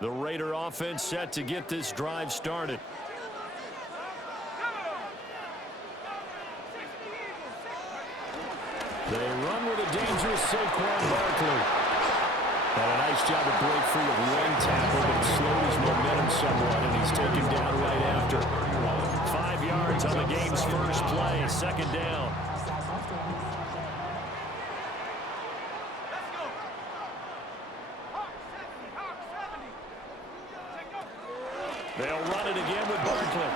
The Raider offense set to get this drive started. They run with a dangerous Saquon Barkley. And a nice job to break free of one tackle, but it slowed his momentum somewhat, and he's taken down right after. 5 yards on the game's first play, second down. They'll run it again with Barkley.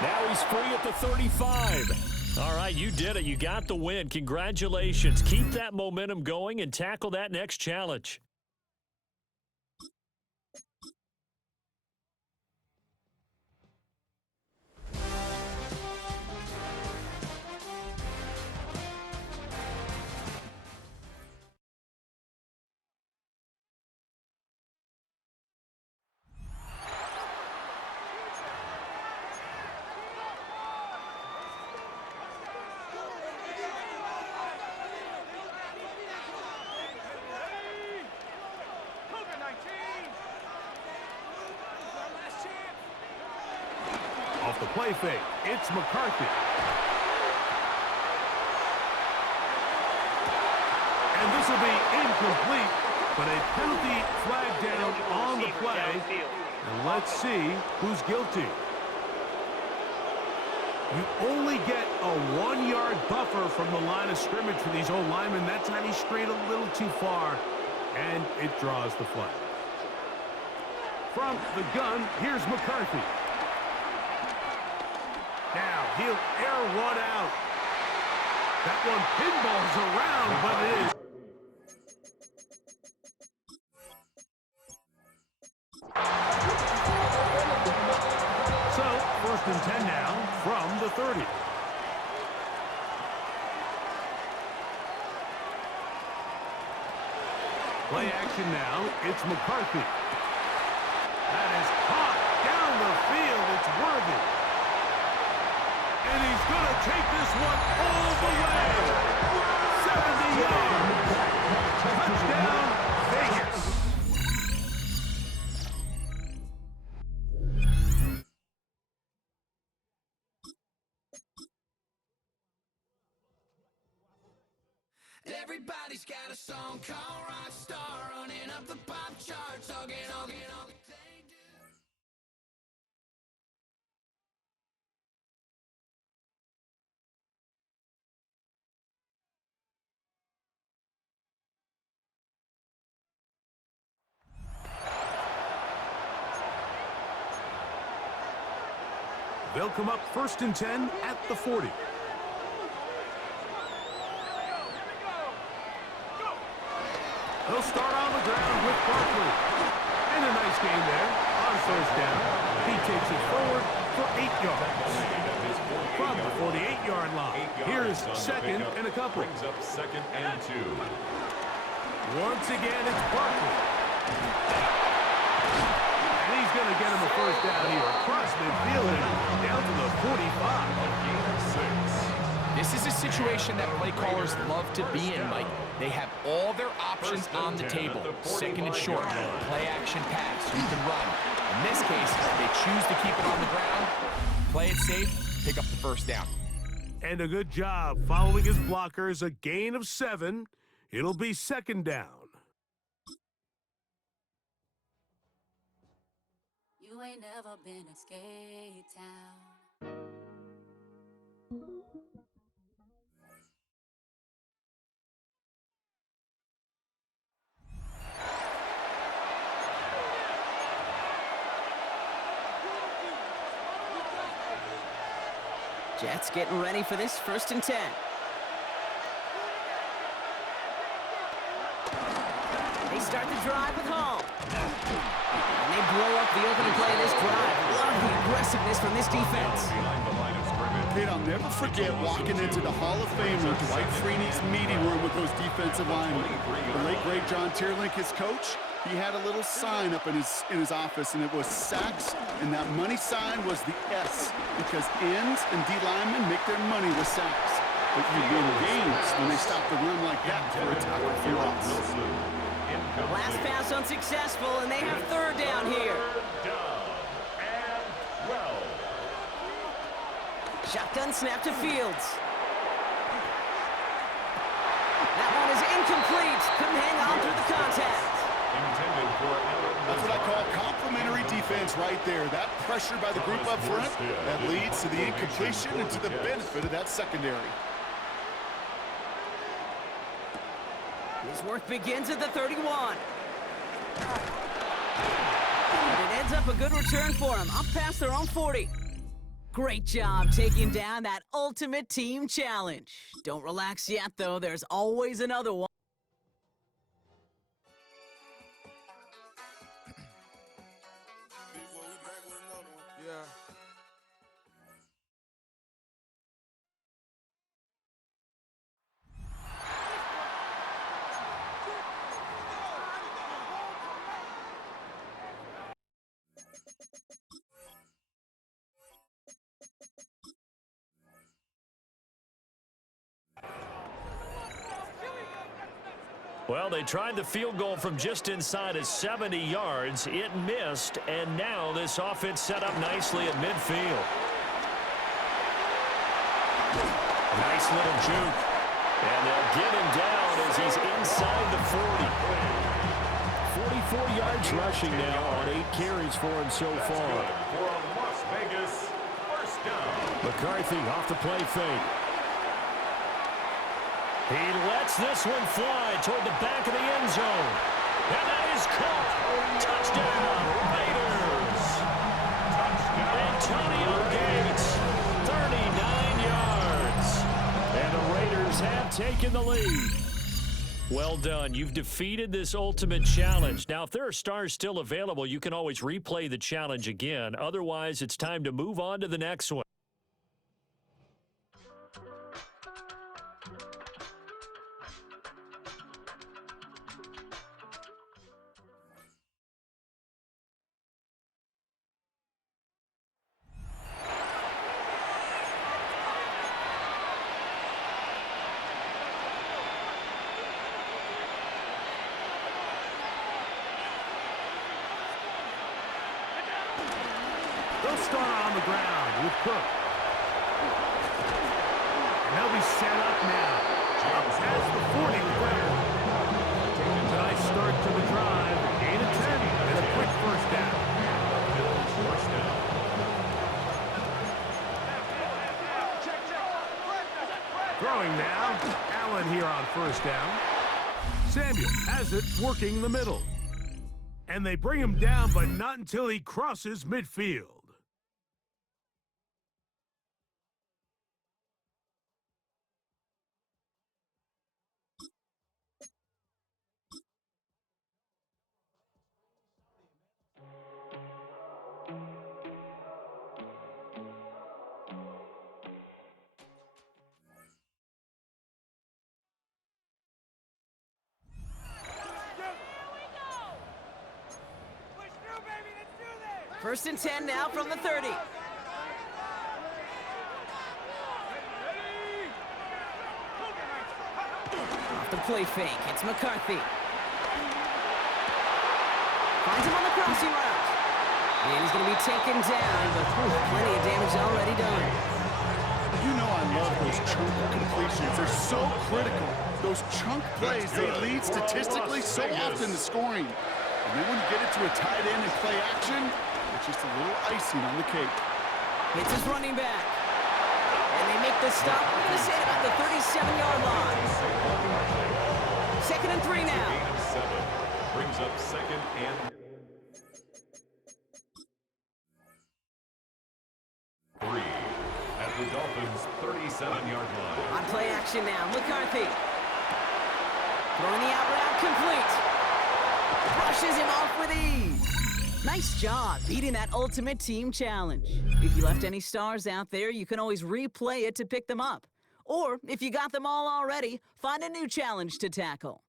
Now he's free at the 35. All right, you did it. You got the win. Congratulations. Keep that momentum going and tackle that next challenge. Off the play fake, it's McCarthy. And this will be incomplete, but a penalty flag down on the play. And let's see who's guilty. You only get a 1-yard buffer from the line of scrimmage for these old linemen. That's how he strayed a little too far, and it draws the flag. From the gun, here's McCarthy. Now, he'll air one out. That one pinballs around, but it is. So, 1st and 10 now from the 30. Play action now. It's McCarthy. That is caught down the field. It's Worthy. And he's going to take this one all the way. 70 yards. Touchdown, Vegas. Everybody's got a song called Rockstar, running up the pop charts, all they do. They'll come up 1st and 10 at the 40. They'll start on the ground with Barkley. And a nice game there on 1st down. He takes it forward for 8 yards. From the 48-yard line, here's 2nd and a couple. Brings up 2nd and 2. Once again, it's Barkley. And he's going to get him a 1st down here across midfield and down to the 45. This is a situation that play callers love to be in, Mike. They have all their options on the table. 2nd and short, play action pass, you can run. In this case, they choose to keep it on the ground, play it safe, pick up the 1st down. And a good job following his blockers, a gain of 7. It'll be 2nd down. You ain't never been a skate town. Jets getting ready for this 1st and 10. They start the drive with Hall. And they blow up the opening play of this drive. Love the aggressiveness from this defense. Kate, I'll never forget walking into the Hall of Fame with Dwight Freeney's meeting room with those defensive linemen. The late, great John Tierlink, his coach, he had a little sign up in his office, and it was sacks, and that money sign was the S, because ends and D linemen make their money with sacks. But you win games when they stop the run like that for a tackle for loss. Last pass unsuccessful, and they have third down here. Shotgun snap to Fields. That one is incomplete. Couldn't hang on through the contact. That's what I call complimentary defense right there. That pressure by the group up front, that leads to the incompletion and to the benefit of that secondary. His work begins at the 31. And it ends up a good return for him, up past their own 40. Great job taking down that ultimate team challenge. Don't relax yet, though. There's always another one. Well, they tried the field goal from just inside of 70 yards. It missed, and now this offense set up nicely at midfield. Nice little juke. And they'll get him down as he's inside the 40. 44 yards rushing now on 8 carries for him so far. McCarthy off the play fake. He lets this one fly toward the back of the end zone. And that is caught. Touchdown, Raiders. 39 yards. And the Raiders have taken the lead. Well done. You've defeated this ultimate challenge. Now, if there are stars still available, you can always replay the challenge again. Otherwise, it's time to move on to the next one. They'll start on the ground with Cook. And they'll be set up now. Up past the 40 with Redmond. A nice start to the drive. 8 of 10 and a quick first down. Throwing now. Allen here on first down. Samuel has it working the middle. And they bring him down, but not until he crosses midfield. First and 10 now from the 30. Off the play fake, it's McCarthy. Finds him on the crossing route. And he's going to be taken down, but plenty of damage already done. You know I love those chunk completions. They're so critical. Those chunk plays, they lead statistically so often to scoring. And then when you get it to a tight end and play action, it's just a little icing on the cake. Hits his running back. And they make the stop. We're going to say about the 37-yard line. 2nd and 3 now. Brings up 2nd and 3 at the Dolphins' 37-yard line. On play action now, McCarthy. Throwing the out route complete. Brushes him off with ease. Nice job beating that ultimate team challenge. If you left any stars out there, you can always replay it to pick them up. Or if you got them all already, find a new challenge to tackle.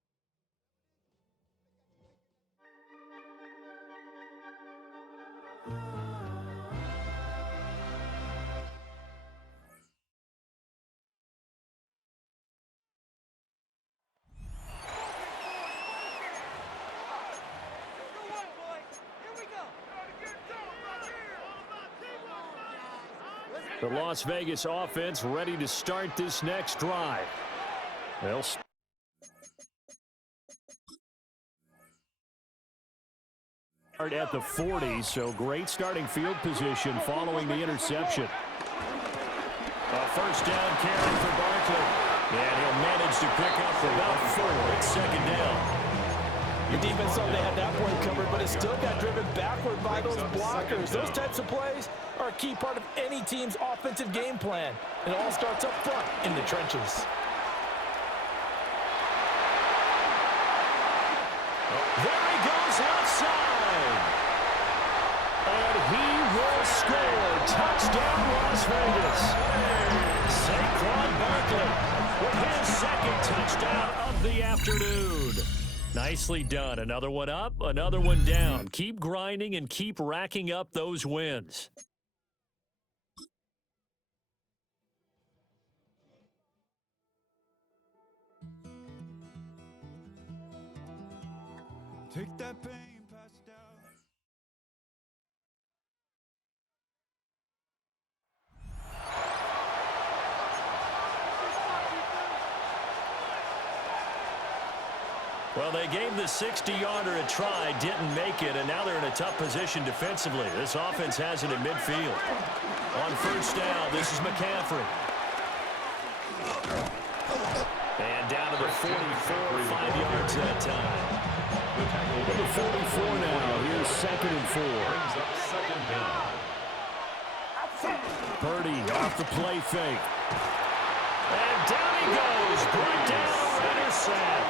The Las Vegas offense ready to start this next drive. They'll start at the 40, so great starting field position following the interception. A first down carry for Barkley. And he'll manage to pick up about 4 at second down. Your defense thought they had that point covered, but it still got driven backward by those blockers. Those types of plays are a key part of any team's offensive game plan. It all starts up front in the trenches. There he goes left side. And he will score. Touchdown, Las Vegas. Saquon Barkley with his second touchdown of the afternoon. Nicely done. Another one up, another one down. Keep grinding and keep racking up those wins. Take that pain, pass it down. Well, they gave the 60-yarder a try, didn't make it, and now they're in a tough position defensively. This offense has it in midfield. On first down, this is McCaffrey. And down to the 44, 5 yards that time. Number 44 now. Here's second and 4. Brings up second down. Purdy off the play fake. And down he goes. Brought down Raiders sack.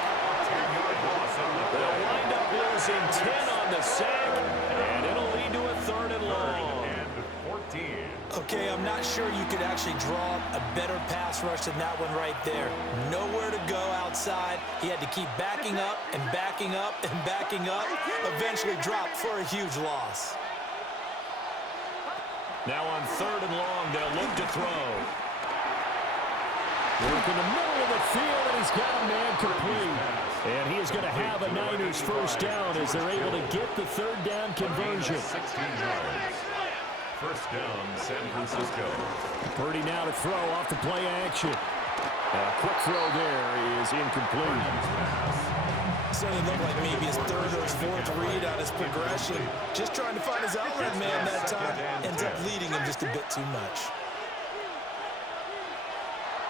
They'll wind up losing 10 on the sack, and it'll lead to a third and long. And 14. Okay, I'm not sure you could actually draw a better pass rush than that one right there. Nowhere to go outside. He had to keep backing up and backing up and backing up. Eventually dropped for a huge loss. Now on third and long, they'll look to throw. Work in the middle of the field, and he's got a man complete. And he is going to have a Niners first down as they're able to get the third down conversion. 16 yards. First down, San Francisco. Purdy now to throw off the play action. A quick throw there is incomplete. Starting to look like maybe his third or his fourth read on his progression. Just trying to find his outlet man that time. Ends up leading him just a bit too much.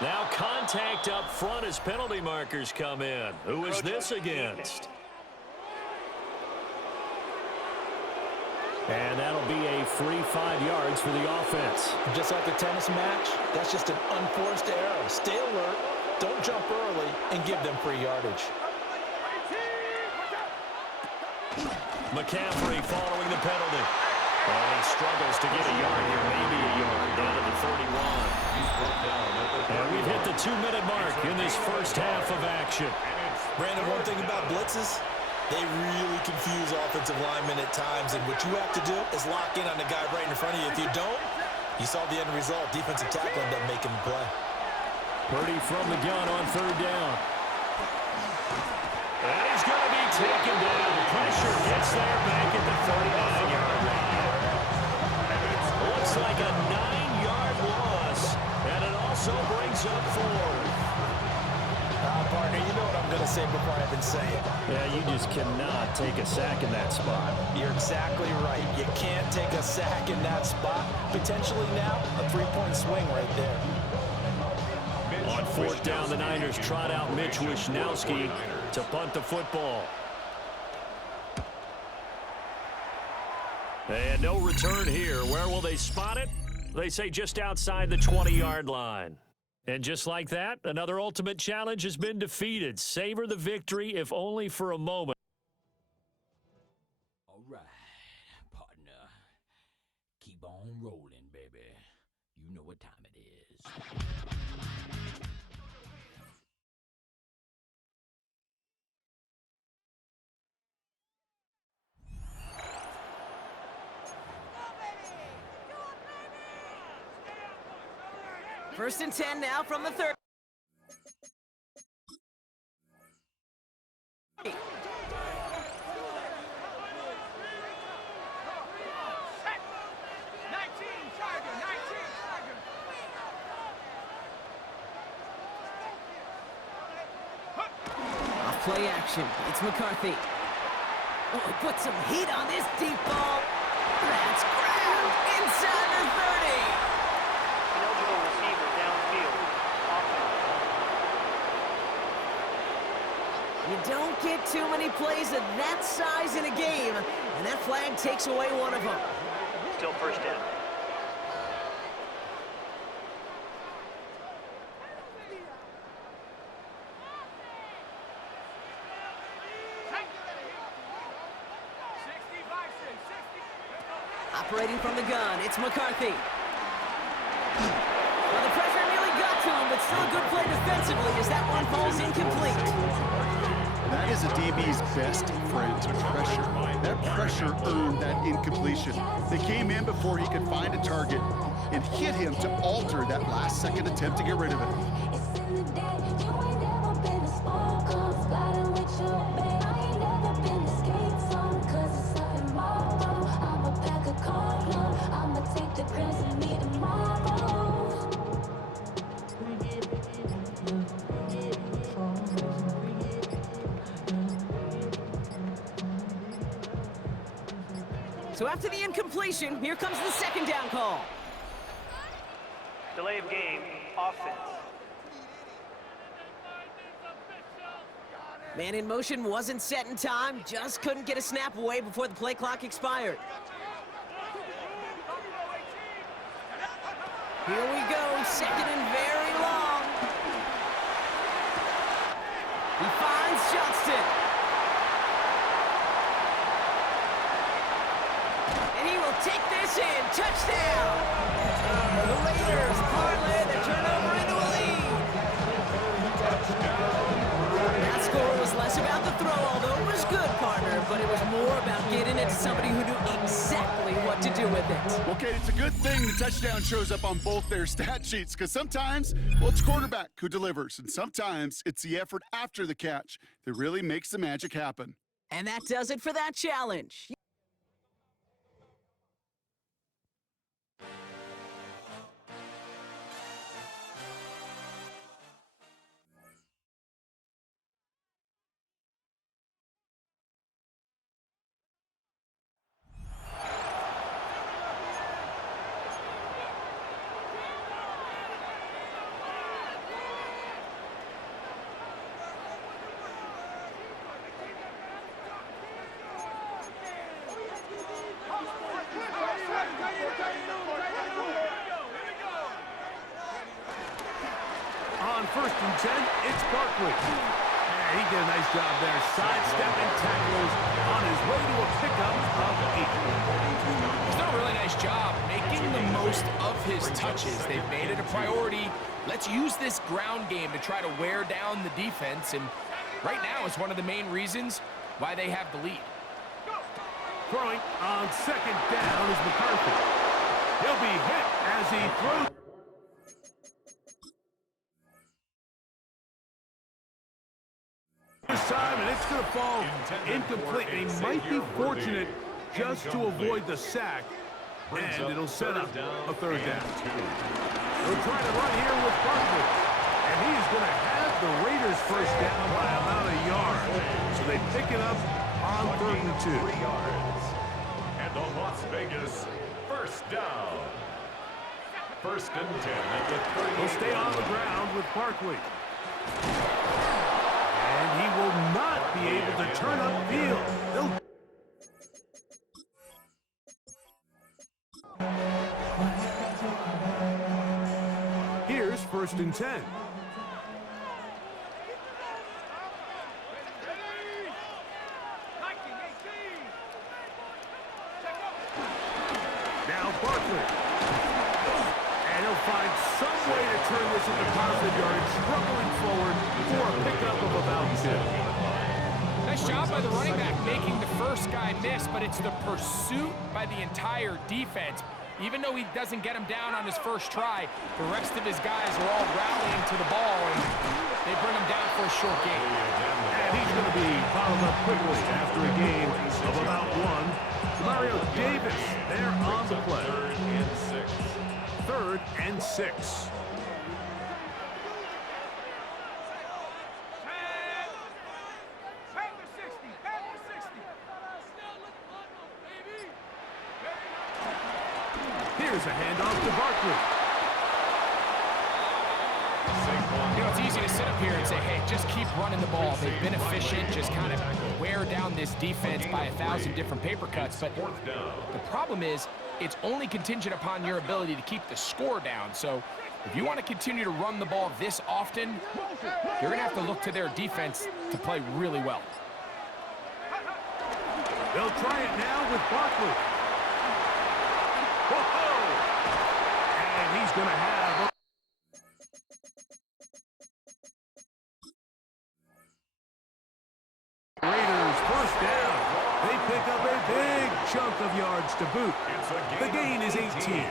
Now contact up front as penalty markers come in. Who is this against? And that'll be a free 5 yards for the offense. Just like a tennis match, that's just an unforced error. Stay alert, don't jump early, and give them free yardage. McCaffrey following the penalty. And he struggles to get a yard here, maybe a yard, down to the 31. And we've hit the 2-minute mark in this first half of action. Brandon, one thing about blitzes, they really confuse offensive linemen at times, and what you have to do is lock in on the guy right in front of you. If you don't, you saw the end result. Defensive tackle ended up making the play. Purdy from the gun on third down. And he's going to be taken down. Pressure gets there back at the 39-yard line. Looks like a 9-yard loss, and it also brings up 4. Partner, you know what I'm going to say before I even say it. Yeah, you just cannot take a sack in that spot. You're exactly right. You can't take a sack in that spot. Potentially now, a 3-point swing right there. On fourth down, the Niners trot out Mitch Wishnowski to punt the football. And no return here. Where will they spot it? They say just outside the 20-yard line. And just like that, another ultimate challenge has been defeated. Savor the victory, if only for a moment. All right, partner. Keep on rolling, baby. You know what time it is. First and 10 now from the 30. Play action. It's McCarthy. Oh, he put some heat on this deep ball. That's grabbed inside the 30. Eligible receiver downfield. You don't get too many plays of that size in a game, and that flag takes away one of them. Still first down. Operating from the gun, it's McCarthy. Well, the pressure nearly got to him, but still a good play defensively as that one falls incomplete. That is a DB's best friend, pressure. That pressure earned that incompletion. They came in before he could find a target and hit him to alter that last-second attempt to get rid of it. So after the incompletion, here comes the second down call. Delay of game, offense. Man in motion wasn't set in time, just couldn't get a snap away before the play clock expired. Here we go, second and very long. He finds Johnston. And he will take this in, touchdown. The Raiders parlay the turnover into a lead. That score was less about the throw, although it was good, partner, but it was more about getting it to somebody who knew exactly what to do with it. Okay, it's a good thing the touchdown shows up on both their stat sheets, because sometimes, well, it's quarterback who delivers, and sometimes it's the effort after the catch that really makes the magic happen. And that does it for that challenge. On 1st and 10, it's Barkley. Yeah, he did a nice job there, sidestepping tacklers on his way to a pickup of 8. He's done a really nice job making the most of his touches. They've made it a priority. Let's use this ground game to try to wear down the defense, and right now is one of the main reasons why they have the lead. Throwing on 2nd down is McCarthy. He'll be hit as he throws. This time, and it's going to fall incomplete. They might be fortunate just to avoid the sack, and it'll set up a 3rd down. They'll try to run here with Barkley, and he's going to have the Raiders first down by about a yard. So they pick it up on 3rd and 2. 3 yards. And the Las Vegas first down. 1st and 10 at the 30. He'll stay on the ground with Barkley. And he will not be able to turn upfield. Here's 1st and 10. Now Barkley. And he'll find some way to turn this into positive yardage, struggling forward for a pickup of about 2. Nice job by the running back making the first guy miss, but it's the pursuit by the entire defense. Even though he doesn't get him down on his first try, the rest of his guys are all rallying to the ball, and they bring him down for a short gain. And he's going to be followed up quickly after a gain of about 1. Mario Davis there on the play. 3rd and 6. Here's a handoff to Barkley. You know, it's easy to sit up here and say, hey, just keep running the ball. They've been efficient, just kind of wear down this defense by 1,000 different paper cuts. But the problem is, it's only contingent upon your ability to keep the score down. So if you want to continue to run the ball this often, you're going to have to look to their defense to play really well. They'll try it now with Barkley. Whoa! And he's going to have... Raiders first down. They pick up a big chunk of yards to boot. The gain is 18.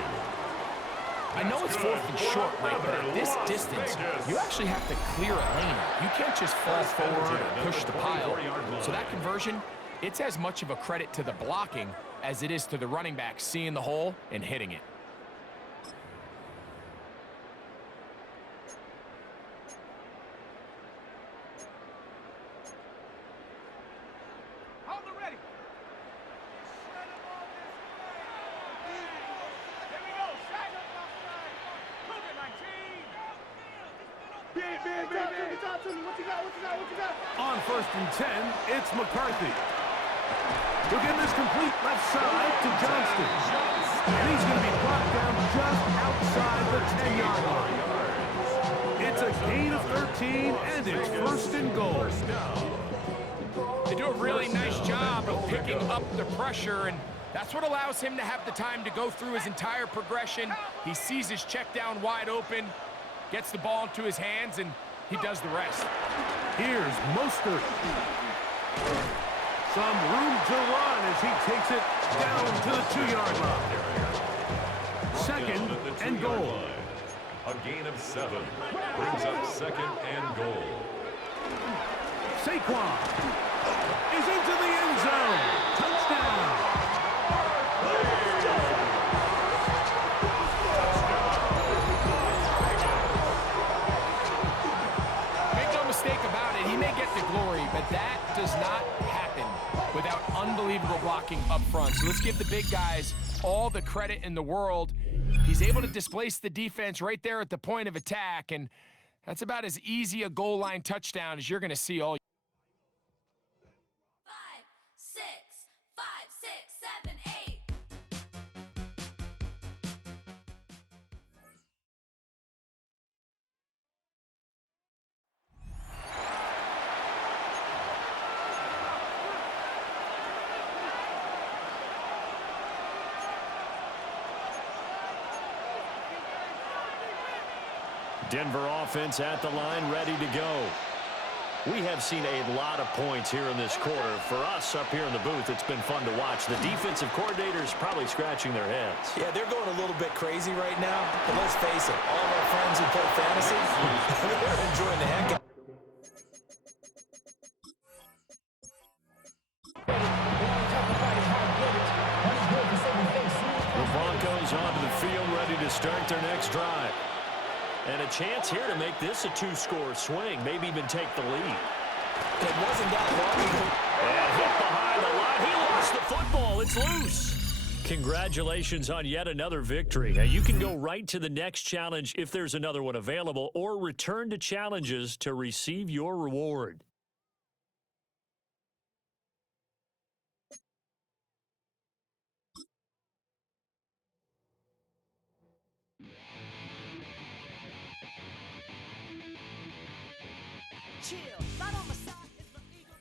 I know it's 4th and short, Mike, but at this distance, you actually have to clear a lane. You can't just fall forward or push the pile. So that conversion, it's as much of a credit to the blocking as it is to the running back seeing the hole and hitting it. On 1st and 10, it's McCarthy. He'll get this complete left side to Johnston. And he's going to be brought down just outside the 10-yard line. It's a gain of 13, and it's 1st and goal. They do a really nice job of picking up the pressure, and that's what allows him to have the time to go through his entire progression. He sees his check down wide open, gets the ball into his hands, and he does the rest. Here's Mostert. Some room to run as he takes it down to the 2-yard line. 2nd and goal. A gain of 7 brings up 2nd and goal. Saquon is into the end zone. Touchdown. Make no mistake about it, he may get the glory, but that does not happen without unbelievable blocking up front. So let's give the big guys all the credit in the world. He's able to displace the defense right there at the point of attack, and that's about as easy a goal line touchdown as you're going to see all. 5, 6, 5, 6, 7, 8. Denver offense at the line, ready to go. We have seen a lot of points here in this quarter. For us up here in the booth, it's been fun to watch. The defensive coordinators probably scratching their heads. Yeah, they're going a little bit crazy right now. But let's face it, all of our friends who play fantasy, they're enjoying the heck out. The Broncos onto the field, ready to start their next drive. And a chance here to make this a 2-score swing, maybe even take the lead. It wasn't that long ago. And hit behind the line. He lost the football. It's loose. Congratulations on yet another victory. Now, you can go right to the next challenge if there's another one available, or return to challenges to receive your reward. Chill. Right on my side is the Eagle.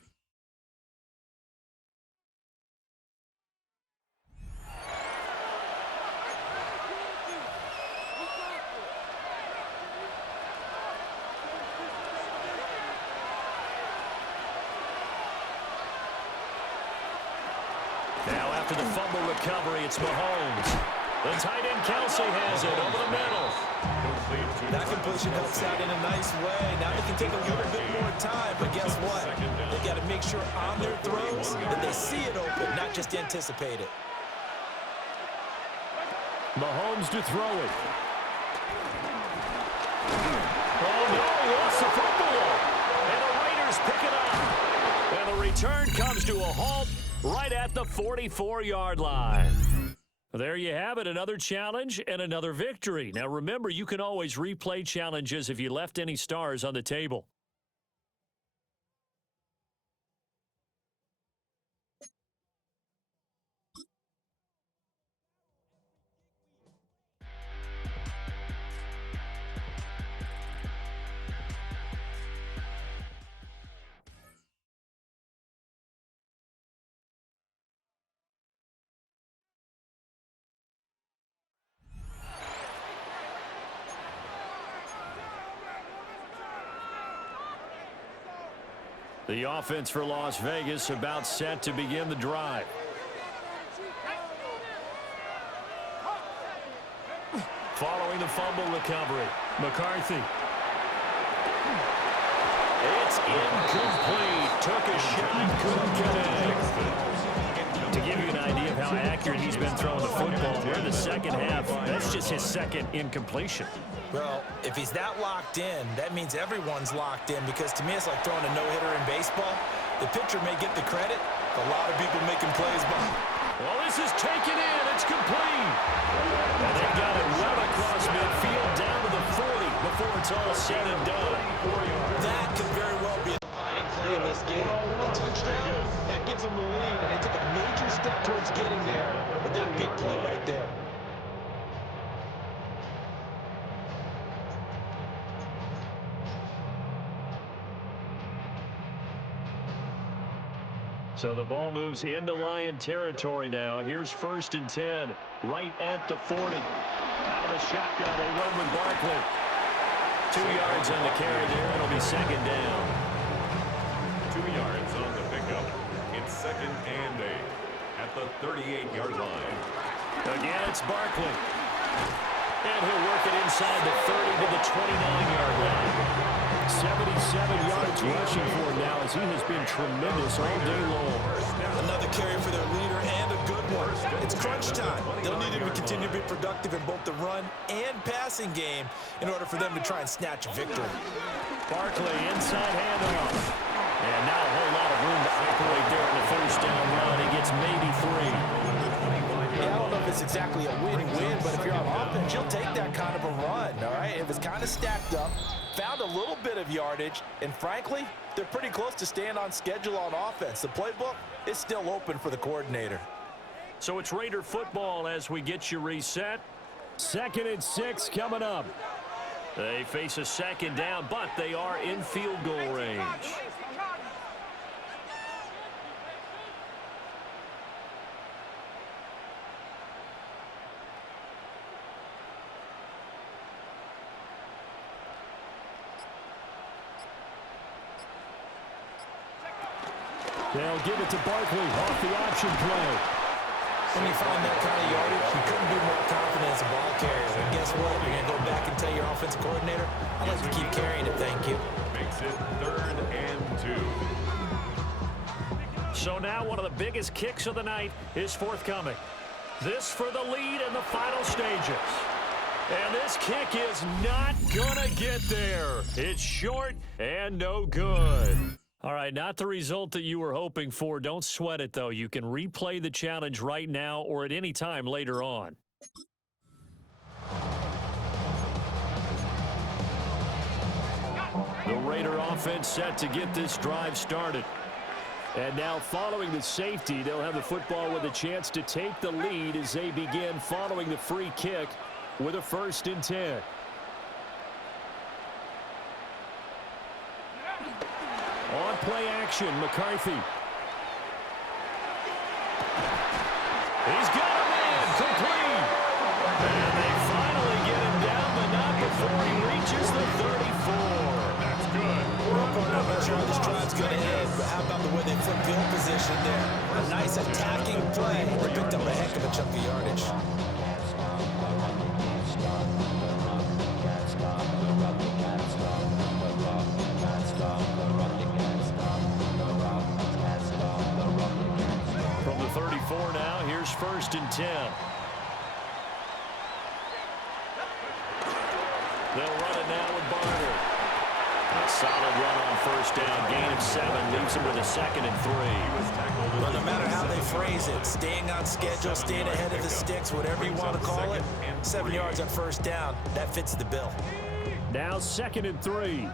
Now after the fumble recovery, it's Mahomes. The tight end Kelsey has it over the middle. That completion helps out in a nice way. Now they can take a little bit more time, but guess what? They got to make sure on their throws that they see it open, not just anticipate it. Mahomes to throw it. Oh no, he lost the football. And the Raiders pick it up. And the return comes to a halt right at the 44-yard line. There you have it, another challenge and another victory. Now remember, you can always replay challenges if you left any stars on the table. The offense for Las Vegas about set to begin the drive. Following the fumble recovery, McCarthy. It's incomplete. Took a shot, couldn't connect. To give you an idea of how accurate he's been throwing the football, we're in the second half. That's just his second incompletion. Well, if he's that locked in, that means everyone's locked in, because to me it's like throwing a no-hitter in baseball. The pitcher may get the credit, but a lot of people making plays behind. Well, this is taken in. It's complete. And they've got it well across midfield down to the 40 before it's all said and done. That could very well be a play in this game. A touchdown, that gives them the lead, and they took a major step towards getting there with that big play right there. So the ball moves into Lion territory now. Here's 1st and 10, right at the 40. Out of the shotgun, they run with Barkley. 2 yards on the carry there. It'll be second down. 2 yards on the pickup. It's 2nd and 8 at the 38-yard line. Again, it's Barkley. And he'll work it inside the 30 to the 29-yard line. 77 yards rushing for him now, as he has been tremendous all day long. Another carry for their leader, and a good one. It's crunch time. They'll need him to continue to be productive in both the run and passing game in order for them to try and snatch a victory. Barkley, inside handoff. And now a whole lot of room to operate there in the first down run. He gets maybe 3. Yeah, I don't know if it's exactly a win-win, but if you're on offense, you'll take that kind of a run, all right? It was kind of stacked up, found a little bit of yardage, and frankly, they're pretty close to staying on schedule on offense. The playbook is still open for the coordinator. So it's Raider football as we get you reset. 2nd and 6 coming up. They face a second down, but they are in field goal range. They'll give it to Barkley off the option play. When you find that kind of yardage, you couldn't be more confident as a ball carrier. And guess what? You're going to go back and tell your offensive coordinator, I'd like to keep carrying it, thank you. Makes it 3rd and 2. So now one of the biggest kicks of the night is forthcoming. This for the lead in the final stages. And this kick is not gonna get there. It's short and no good. All right, not the result that you were hoping for. Don't sweat it, though. You can replay the challenge right now or at any time later on. The Raider offense set to get this drive started. And now following the safety, they'll have the football with a chance to take the lead as they begin following the free kick with a 1st and 10. On play action, McCarthy. He's got a man, complete. And they finally get him down, but not before he reaches the 34. That's good. I'm not sure how this drive's going to end, but how about the way they flip field position there? A nice attacking play. They picked up a heck of a chunk of yardage. From the 34 now, here's 1st and 10. They'll run it now with Barner. Solid run on first down. Gain of 7 leaves him with a 2nd and 3. Well, no matter how they phrase it, staying on schedule, staying ahead of the sticks, whatever you want to call it, 7 yards on first down, that fits the bill. Now 2nd and 3.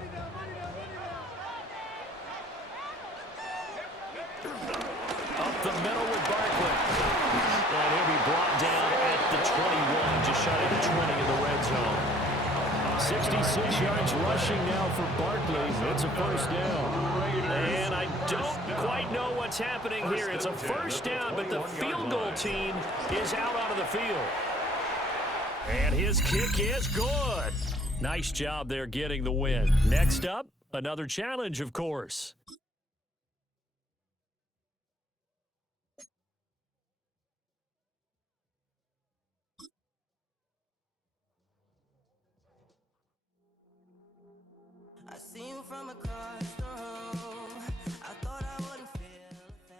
Up the middle with Barkley. And he'll be brought down at the 21, just shy of the 20 in the red zone. 66 yards rushing now for Barkley. It's a first down. And I don't quite know what's happening here. It's a first down, but the field goal team is out onto the field. And his kick is good. Nice job there getting the win. Next up, another challenge, of course. I see you from across the room. I thought I wouldn't feel a thing.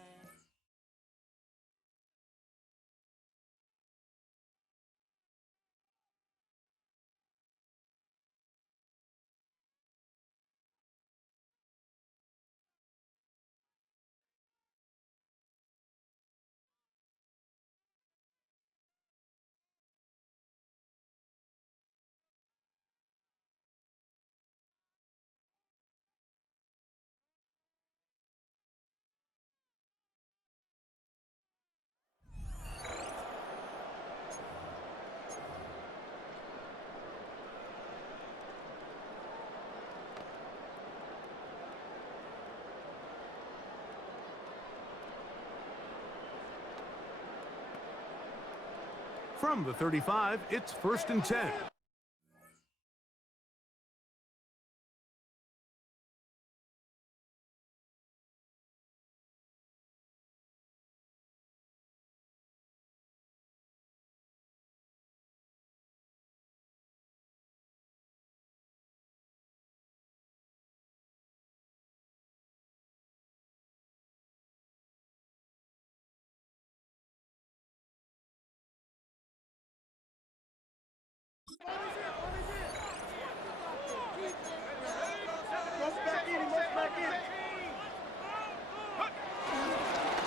From the 35, it's 1st and 10.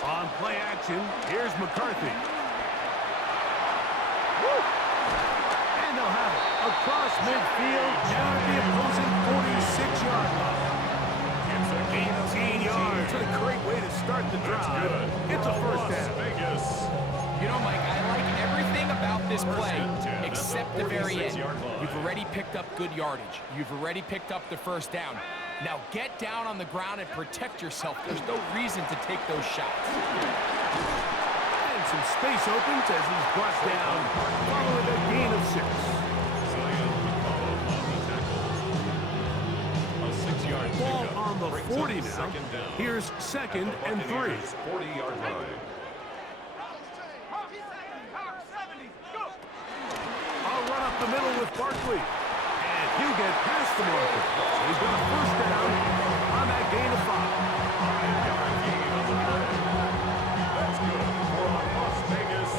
On play action, here's McCarthy. Woo! And they'll have it across midfield, down at the opposing 46-yard line. It's a gain of 8 yards. What a great way to start the drive. It's a first down. You know, Mike, I like everything about this play except the very end. You've already picked up good yardage. You've already picked up the first down. Now get down on the ground and protect yourself. There's no reason to take those shots. And some space opens as he's brought down, following a gain of 6. Ball on the 40 now. Here's 2nd and 3. 40-yard line. I'll run up the middle with Barkley. And he'll get past the marker. So he's got a first down on that gain of 5. 5-yard gain on the play. That's good for Las Vegas.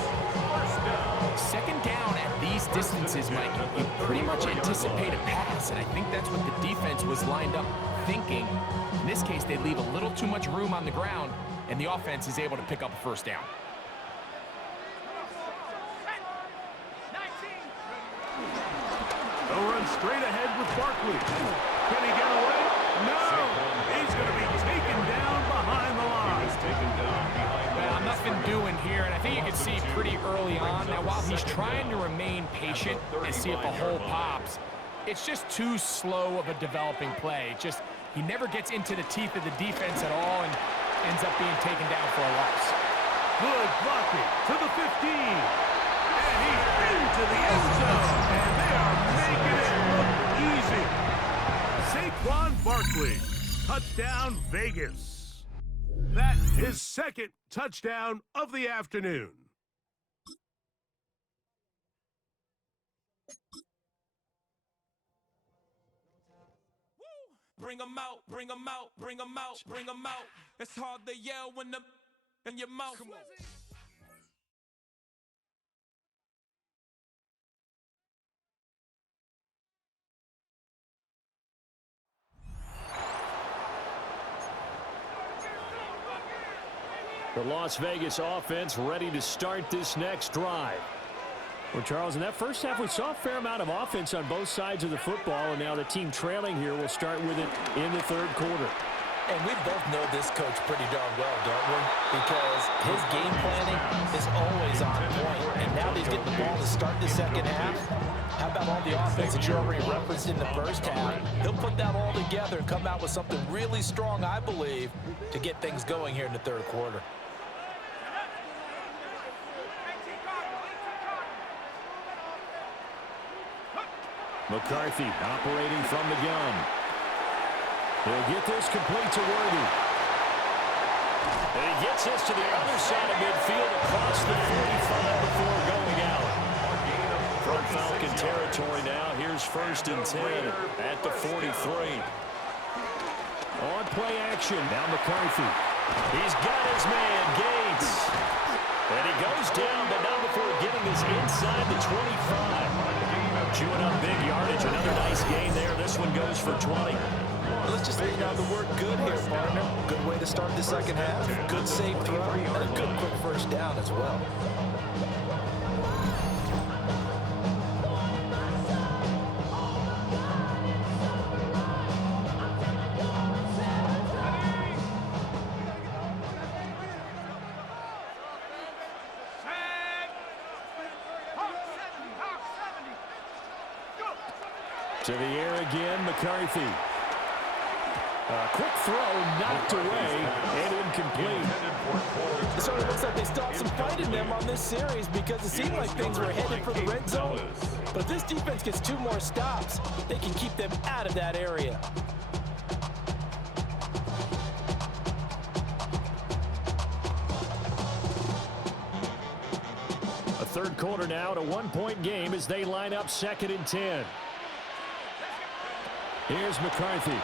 First down. 2nd down at these distances, Mike, you pretty much anticipate a pass, and I think that's what the defense was lined up thinking. In this case, they leave a little too much room on the ground, and the offense is able to pick up a first down. They'll run straight ahead with Barkley. Can he get away? No! He's going to be taken down behind the line. Well, nothing doing here, and I think you can see pretty early on. Now, while he's trying to remain patient and see if a hole pops, it's just too slow of a developing play. He never gets into the teeth of the defense at all and ends up being taken down for a loss. Good blocking to the 15. And he's into the end zone. And they are making it look easy. Saquon Barkley. Touchdown, Vegas. That is 2nd touchdown of the afternoon. Bring 'em out, bring 'em out, bring 'em out, bring 'em out. It's hard to yell when the in your mouth. Come on. The Las Vegas offense ready to start this next drive. Well, Charles, in that first half, we saw a fair amount of offense on both sides of the football, and now the team trailing here will start with it in the third quarter. And we both know this coach pretty darn well, don't we? Because his game planning is always on point. And now that he's getting the ball to start the second half, how about all the offense that you already referenced in the first half? He'll put that all together and come out with something really strong, I believe, to get things going here in the third quarter. McCarthy operating from the gun. He'll get this complete to Worthy. And he gets this to the other side of midfield across the 45 before going out. From Falcon territory now, here's 1st and 10 at the 43. On play action, now McCarthy. He's got his man, Gates. And he goes down, but not before getting this inside the 25. Chewing up big yardage. Another nice gain there. This one goes for 20. Let's just lean on the word good here, partner. Good way to start the second half. Good safe throw and a good quick first down as well. To the air again, McCarthy. Quick throw, knocked away, and incomplete. It sort of looks like they still have some fight in them on this series because it seemed like things were headed for the red zone. But if this defense gets 2 more stops, they can keep them out of that area. A third quarter now, at a 1-point game as they line up 2nd and 10. Here's McCarthy.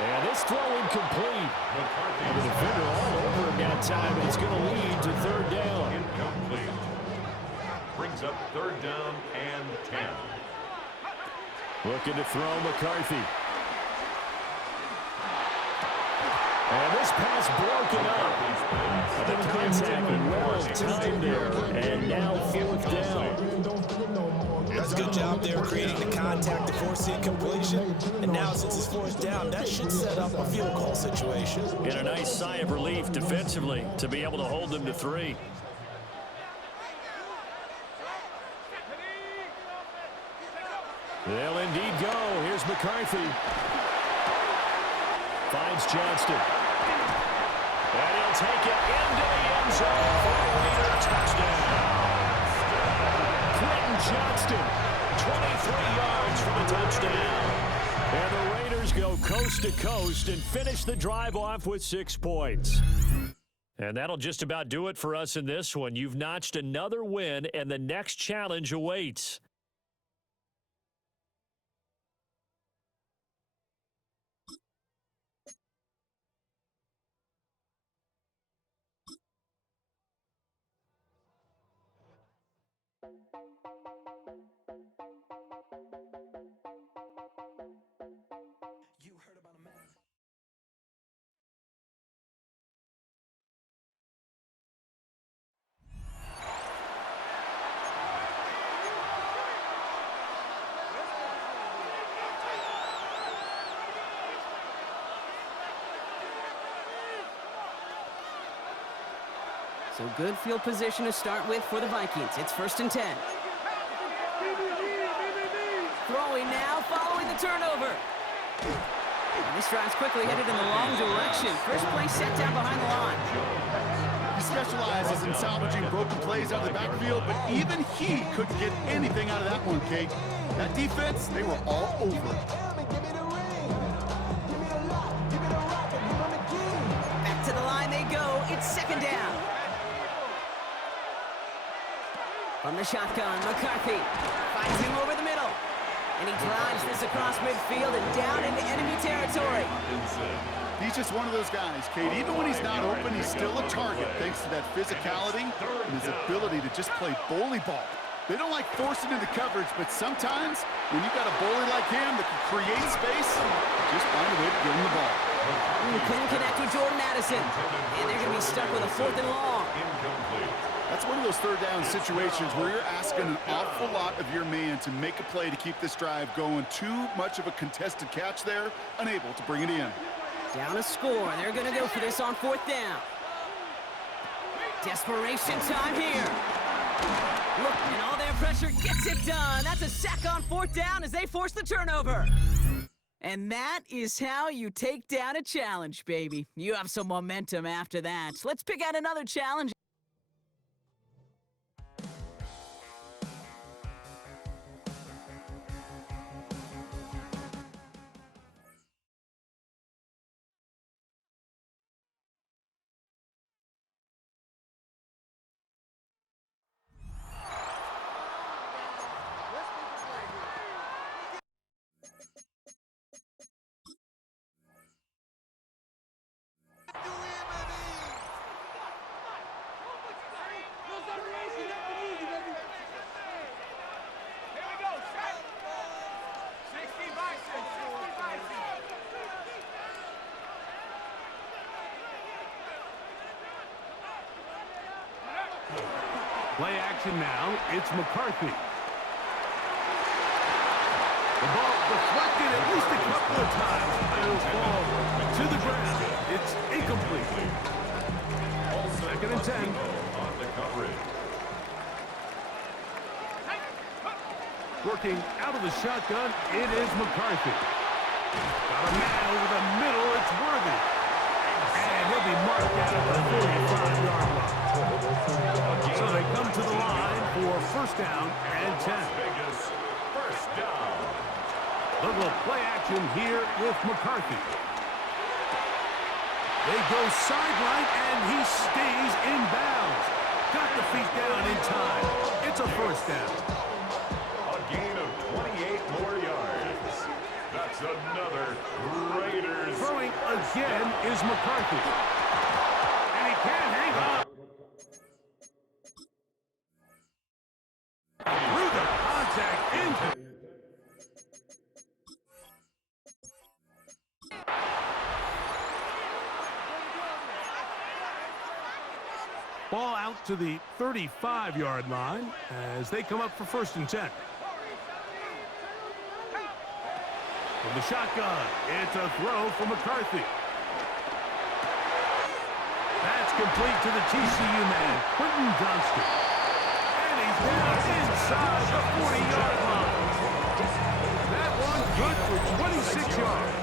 And this throw incomplete. The defender all over him that time, and it's going to lead to 3rd down. Incomplete. Brings up 3rd down and 10. Looking to throw McCarthy. And this pass broken up. The contact well timed there, and now 4th down. That's a good job there creating the contact to force the incompletion. And now since it's 4th down, that should set up a field goal situation. And a nice sigh of relief defensively to be able to hold them to 3. They'll indeed go. Here's McCarthy. Finds Johnston. And he'll take it into the end zone for a Raider touchdown. Quentin Johnston, 23 yards for the touchdown. And the Raiders go coast to coast and finish the drive off with 6 points. And that'll just about do it for us in this one. You've notched another win, and the next challenge awaits. You heard about a man. So good field position to start with for the Vikings. It's 1st and 10. Throwing now, following the turnover. And this drive's quickly headed in the wrong direction. First play set down behind the line. He specializes in salvaging broken plays out of the backfield, but even he couldn't get anything out of that one, Kate. That defense, they were all over it. Back to the line they go. It's 2nd down. From the shotgun, McCarthy finds him over the middle. And he drives this across midfield and down into enemy territory. He's just one of those guys, Kate. Even when he's not open, he's still a target thanks to that physicality and his ability to just play bully ball. They don't like forcing into coverage, but sometimes when you've got a bully like him that can create space, just find a way to get him the ball. Couldn't connect with Jordan Addison. And they're going to be stuck with a 4th and long. That's one of those third down situations where you're asking an awful lot of your man to make a play to keep this drive going. Too much of a contested catch there, unable to bring it in. Down a score. They're going to go for this on 4th down. Desperation time here. Look, and all their pressure gets it done. That's a sack on 4th down as they force the turnover. And that is how you take down a challenge, baby. You have some momentum after that. Let's pick out another challenge. Play action now. It's McCarthy. The ball deflected at least a couple of times. It will fall to the ground. It's incomplete. 2nd and 10. On the coverage. Working out of the shotgun, it is McCarthy. Got a man over the middle. It's Worthy. And he'll be marked out at the 45-yard line. So they come to the line for 1st down and 10. Vegas, 1st down. Little play action here with McCarthy. They go sideline, and he stays in bounds. Got the feet down in time. It's a 1st down. A gain of 28 more yards. That's another Raiders. Throwing again is McCarthy. And he can't hang on. Through the contact into. Ball out to the 35-yard line as they come up for 1st and 10. From the shotgun, it's a throw for McCarthy. That's complete to the TCU man, Quentin Johnston. And he's down inside the 40-yard line. That one good for 26 yards.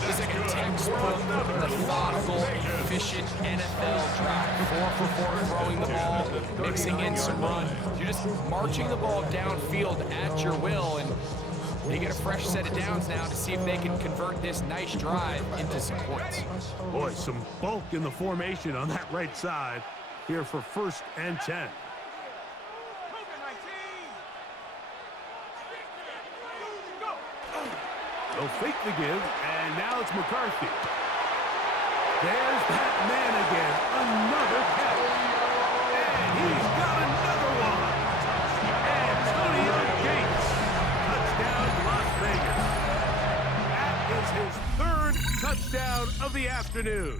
This is like a textbook, methodical, efficient NFL drive. 4 for 4 throwing the ball, mixing in some run. You're just marching the ball downfield at your will, and they get a fresh set of downs now to see if they can convert this nice drive into some points. Boy, some bulk in the formation on that right side here for 1st and 10. They'll fake the give, and now it's McCarthy. There's that man again. Another catch. And he's got another one. Antonio Gates. Touchdown, Las Vegas. That is his 3rd touchdown of the afternoon.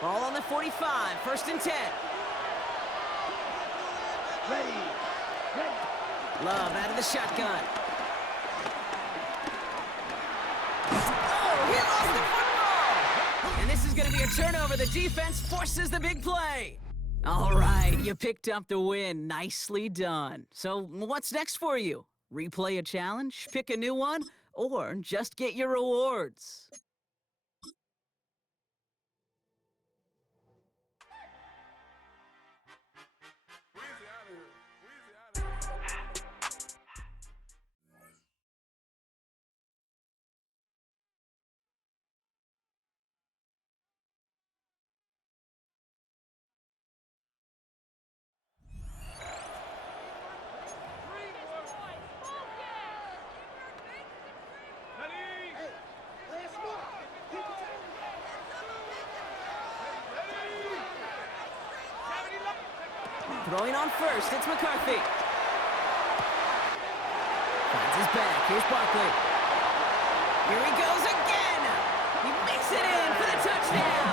Ball on the 45, 1st and 10. Love out of the shotgun. Oh, he lost the football! And this is going to be a turnover. The defense forces the big play. All right, you picked up the win. Nicely done. So what's next for you? Replay a challenge, pick a new one, or just get your rewards? Throwing on first, it's McCarthy. Finds his back. Here's Barkley. Here he goes again. He makes it in for the touchdown.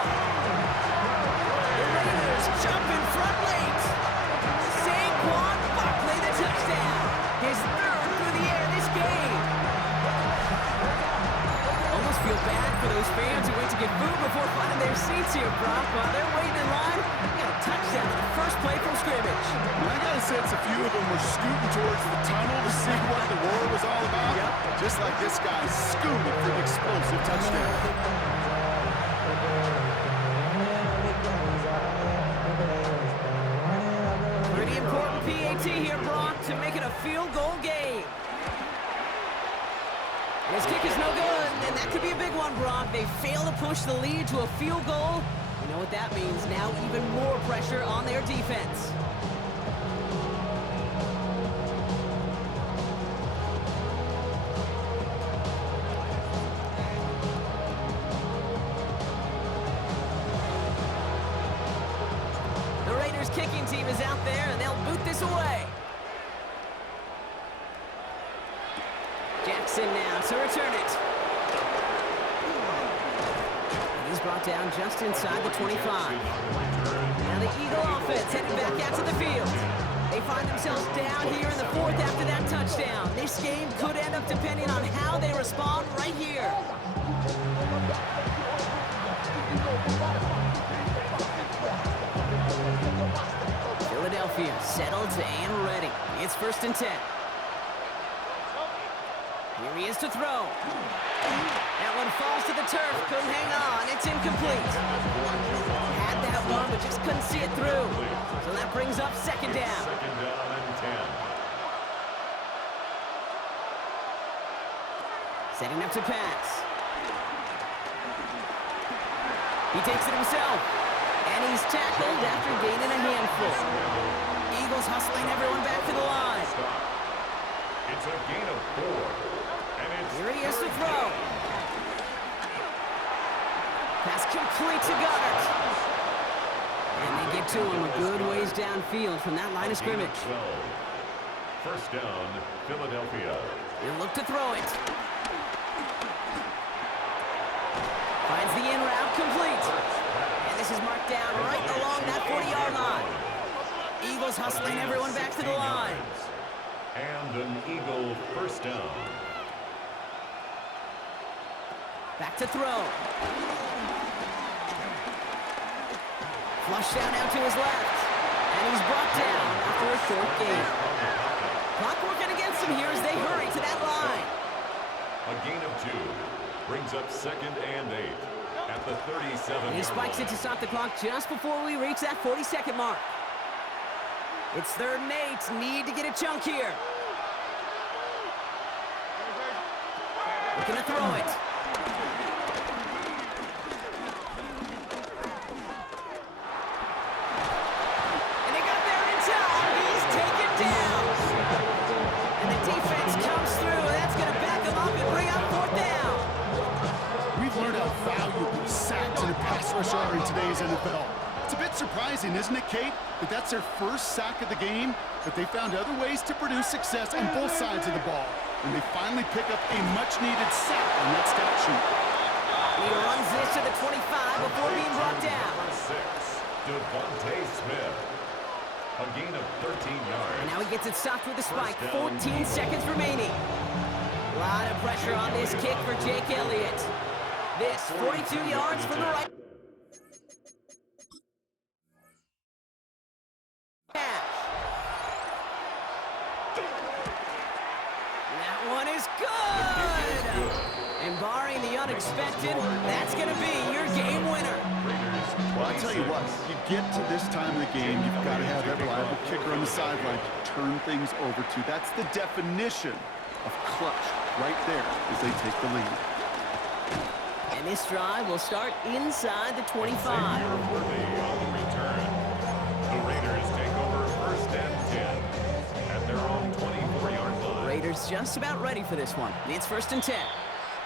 The Raiders jump in front late. Saquon Barkley, the touchdown. His third through the air this game. Almost feel bad for those fans who wait to get food before finding their seats here, Brock. While they're waiting in line, they got a touchdown on the first play from scrimmage. I got a sense a few of them were scooting towards the tunnel to see what the war was all about. Yep. Just like this guy scooted for an explosive touchdown. Pretty important PAT here, Brock, to make it a field goal game. And his kick is no good, and that could be a big one, Brock. They fail to push the lead to a field goal. You know what that means. Now even more pressure on their defense. The Raiders kicking team is out there, and they'll boot this away. Jackson now to return it. He's brought down just inside the 25. Now the Eagle offense headed back out to the field. They find themselves down here in the fourth after that touchdown. This game could end up depending on how they respond right here. Philadelphia settled and ready. It's 1st and 10. Here he is to throw. That one falls to the turf. Couldn't hang on. It's incomplete. Had that one, but just couldn't see it through. So that brings up 2nd down. 2nd down and 10. Setting up to pass. He takes it himself. And he's tackled after gaining a handful. Eagles hustling everyone back to the line. It's a gain of 4. Here he is to throw. Pass complete to Goddard. And they get to him a good ways downfield from that line of scrimmage. 1st down, Philadelphia. He'll look to throw it. Finds the in route complete. And this is marked down right along that 40-yard line. Eagles hustling everyone back to the line. And an Eagle 1st down. Back to throw. Flush down out to his left. And he's brought down after a short gain. Clock working against him here as they hurry to that line. A gain of 2. Brings up 2nd and 8 at the 37. And he spikes it to stop the clock just before we reach that 40-second mark. It's 3rd and 8. Need to get a chunk here. Looking to throw it. Are in today's NFL. It's a bit surprising, isn't it, Kate, that that's their first sack of the game, but they found other ways to produce success on both sides of the ball, and they finally pick up a much-needed sack on that stat sheet. He runs this to the 25 before being brought down. 6, Devontae Smith. A gain of 13 yards. And now he gets it stopped with a spike. 14 seconds remaining. A lot of pressure on this kick for Jake Elliott. This 42 yards from the right. That one is good! And barring the unexpected, that's going to be your game winner. Well, I tell you what, you get to this time of the game, you've got to have that reliable kicker on the sideline to turn things over to. That's the definition of clutch right there as they take the lead. And this drive will start inside the 25. On the return, the Raiders take over 1st and 10 at their own 24-yard line. Raiders just about ready for this one. It's 1st and 10.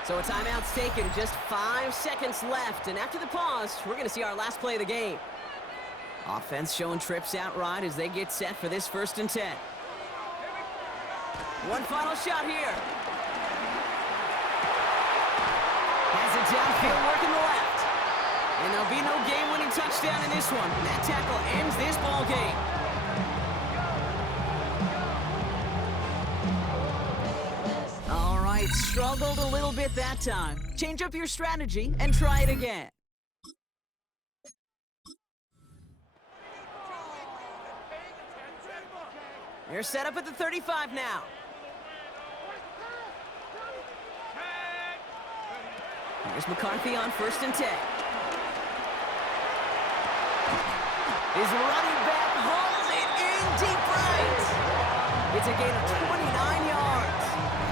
So a timeout's taken, just 5 seconds left. And after the pause, we're going to see our last play of the game. Offense showing trips out right as they get set for this 1st and 10. One final shot here. Has it downfield, working the left. And there'll be no game-winning touchdown in this one. And that tackle ends this ball game. All right, struggled a little bit that time. Change up your strategy and try it again. They're set up at the 35 now. Here's McCarthy on 1st and 10. His running back hauls it in deep right. It's a gain of 29 yards.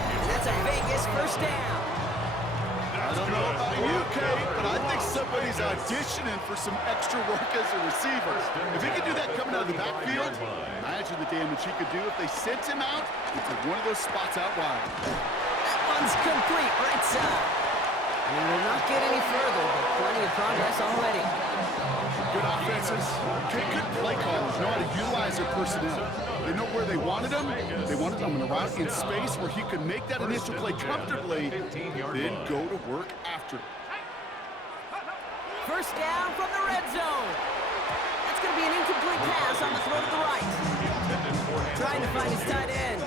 And that's a Vegas 1st down. I don't know about you, Kate, but I think somebody's auditioning for some extra work as a receiver. If he could do that coming out of the backfield, imagine the damage he could do if they sent him out into one of those spots out wide. That one's complete, right side. And he will not get any further, but plenty of progress already. Good offenses, good play callers know how to utilize their personnel. They know where they wanted them. They wanted them in a route in space where he could make that initial play comfortably, then go to work after. 1st down from the red zone. That's going to be an incomplete pass on the throw to the right. Trying to find his tight end.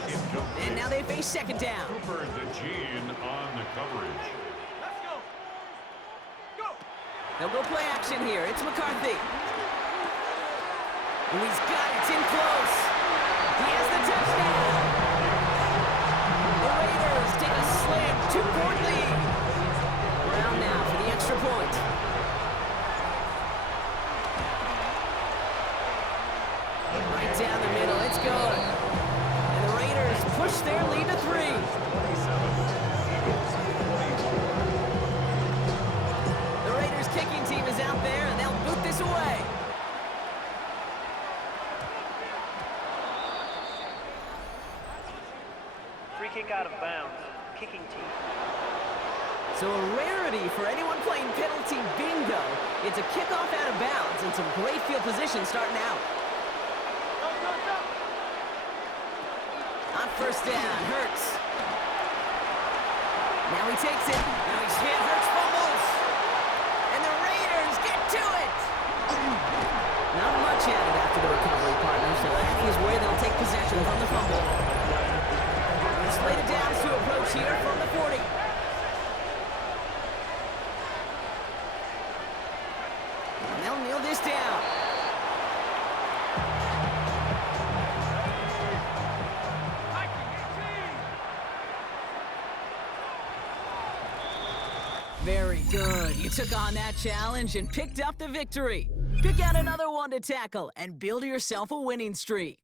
And now they face 2nd down. Cooper the Gene on the coverage. They'll go play action here. It's McCarthy. And he's got it. It's in close. He has the touchdown. The Raiders take a slim 2-point lead. Brown now for the extra point. Right down the middle. It's good. And the Raiders push their lead to 3. Kicking team is out there, and they'll boot this away. Free kick out of bounds. Kicking team. So a rarity for anyone playing penalty bingo. It's a kickoff out of bounds and some great field position starting out. On 1st down, Hurts. Now he takes it. Now he's hit. Hurts fumbles. And the Raiders get to it! Not much added after the recovery, partner, so that is where they'll take possession from the fumble. Slated downs to approach here from the 40. And they'll kneel this down. Very good. You took on that challenge and picked up the victory. Pick out another one to tackle and build yourself a winning streak.